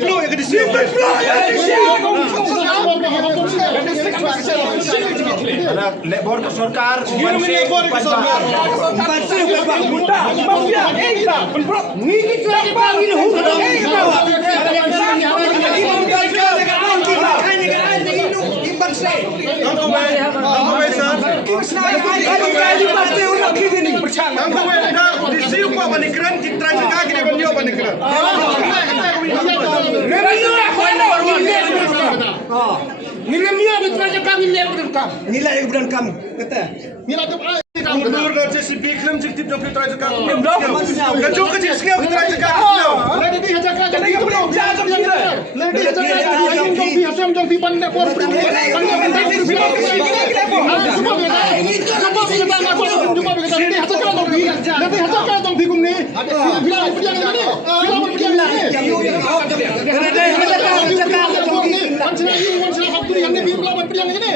Flow yang di sini. Labour का सरकार Nilai yang bukan kamu, kata. Mundur dan sesi biklam jikti dan fitra juga. Kacau kecil sekali fitra juga. Lady di hajar kerajaan di belum. Lady hajar kerajaan yang jom pi hasam jom pi pandai por primi. Pandai pandai primi. Jumpa kita. Jumpa kita aku jumpa kita. Lady hajar kerajaan jom pi. Lady hajar kerajaan jom pi kumni. Bila perjalanan ini. Bila perjalanan ini. Lady hajar kerajaan jom pi. Wansina ini wansina faktur yang ni bila perjalanan ini.